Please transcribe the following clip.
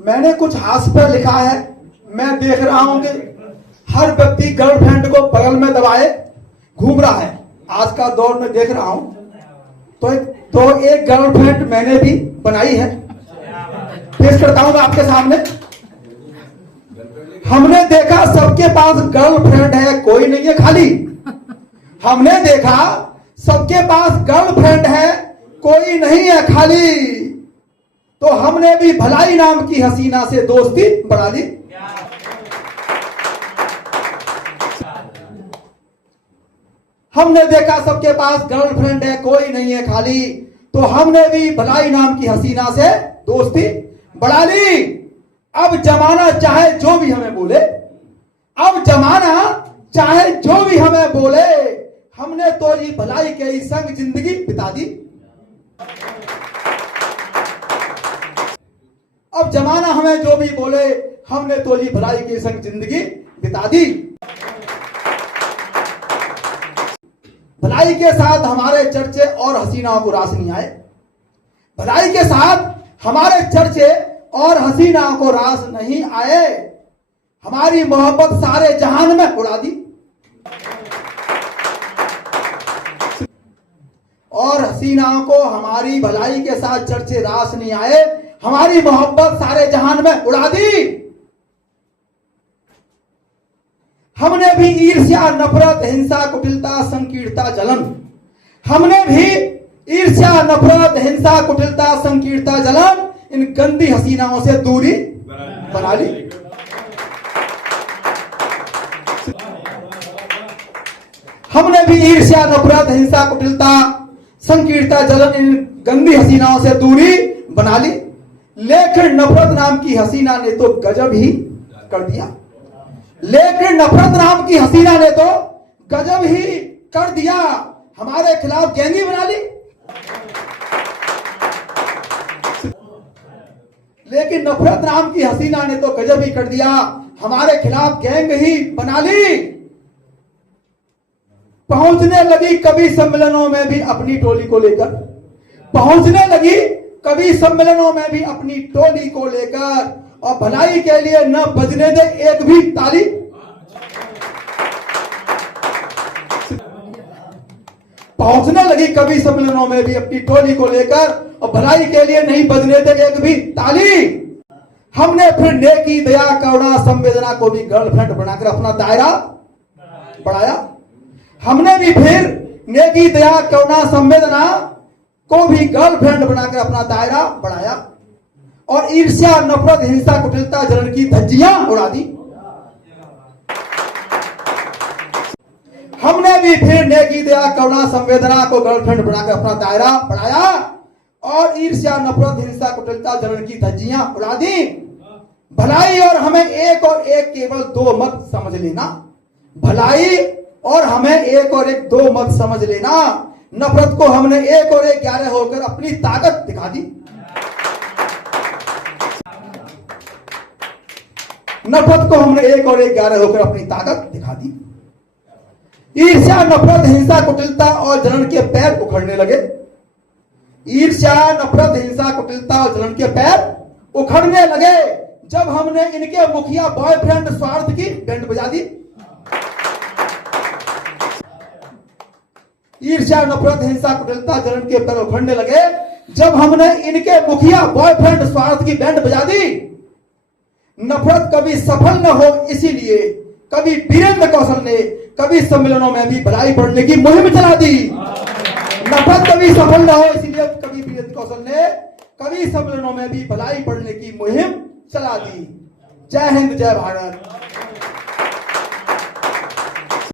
मैंने कुछ हाथ पर लिखा है। मैं देख रहा हूं कि हर व्यक्ति गर्लफ्रेंड को बगल में दबाए घूम रहा है। आज का दौर में देख रहा हूं तो एक गर्लफ्रेंड मैंने भी बनाई है। पेश करता हूं मैं आपके सामने। हमने देखा सबके पास गर्लफ्रेंड है, कोई नहीं है खाली। हमने देखा सबके पास गर्लफ्रेंड है, कोई नहीं है खाली। तो हमने भी भलाई नाम की हसीना से दोस्ती बढ़ा ली। हमने देखा सबके पास गर्लफ्रेंड है, कोई नहीं है खाली। तो हमने भी भलाई नाम की हसीना से दोस्ती बढ़ा ली। अब जमाना चाहे जो भी हमें बोले, अब जमाना चाहे जो भी हमें बोले, हमने तो ये भलाई के ही संग जिंदगी बिता दी। अब जमाना हमें जो भी बोले, हमने तो ये भलाई के संग जिंदगी बिता दी। भलाई के साथ हमारे चर्चे और हसीनाओं को रास नहीं आए। भलाई के साथ हमारे चर्चे और हसीनाओं को रास नहीं आए। हमारी मोहब्बत सारे जहान में उड़ा दी। और हसीनाओं को हमारी भलाई के साथ चर्चे रास नहीं आए। हमारी मोहब्बत सारे जहान में उड़ा दी। हमने भी ईर्ष्या, नफरत, हिंसा, कुटिलता, संकीर्णता, जलन, हमने भी ईर्ष्या, नफरत, हिंसा, कुटिलता, संकीर्णता, जलन, इन गंदी हसीनाओं से दूरी बना ली। हमने भी ईर्ष्या, नफरत, हिंसा, कुटिलता, संकीर्णता, जलन, इन गंदी हसीनाओं से दूरी बना ली। लेकिन नफरत नाम की हसीना ने तो गजब ही कर दिया। लेकिन नफरत नाम की हसीना ने तो गजब ही कर दिया। हमारे खिलाफ गैंगी बना ली। लेकिन नफरत नाम की हसीना ने तो गजब ही कर दिया। हमारे खिलाफ गैंग ही बना ली। पहुंचने लगी कभी सम्मेलनों में भी अपनी टोली को लेकर, पहुंचने लगी कभी सम्मेलनों में भी अपनी टोली को लेकर, और भलाई के लिए न बजने दे एक भी ताली। पहुंचने लगी कभी सम्मेलनों में भी अपनी टोली को लेकर, और भलाई के लिए नहीं बजने दे एक भी ताली। हमने फिर नेकी, दया, करुणा, संवेदना को भी गर्लफ्रेंड बनाकर अपना दायरा बढ़ाया। हमने भी फिर नेकी, दया, करुणा, संवेदना को भी गर्लफ्रेंड बनाकर अपना दायरा बढ़ाया। और ईर्ष्या, नफरत, हिंसा, कुटिलता, जलन की धज्जियां उड़ा दी। हमने भी फिर नेकी, दया, करुणा, संवेदना को गर्लफ्रेंड बनाकर अपना दायरा बढ़ाया। और ईर्ष्या, नफरत, हिंसा, कुटिलता, जलन की धज्जियां उड़ा दी। भलाई और हमें एक और एक केवल दो मत समझ लेना। भलाई और हमें एक और एक दो मत समझ लेना। नफरत को हमने एक और एक 11 होकर अपनी ताकत दिखा दी। नफरत को हमने एक और एक 11 होकर अपनी ताकत दिखा दी। ईर्ष्या, नफरत, हिंसा, कुटिलता और जलन के पैर उखड़ने लगे। ईर्ष्या, नफरत, हिंसा, कुटिलता और जलन के पैर उखड़ने लगे जब हमने इनके मुखिया बॉयफ्रेंड स्वार्थ की बैंड बजा दी। ईर्ष्या, नफरत, हिंसा, कुटिलता, जलन के पैर उखड़ने लगे जब हमने इनके मुखिया बॉयफ्रेंड स्वार्थ की बैंड बजा दी। नफरत कभी सफल न हो इसीलिए कभी वीरेंद्र कौशल ने कभी सम्मेलनों में भी भलाई बढ़ने की मुहिम चला दी। नफरत कभी सफल न हो इसलिए कभी वीरेंद्र कौशल ने कभी सम्मेलनों में भी भलाई बढ़ने की मुहिम चला दी। जय हिंद, जय भारत।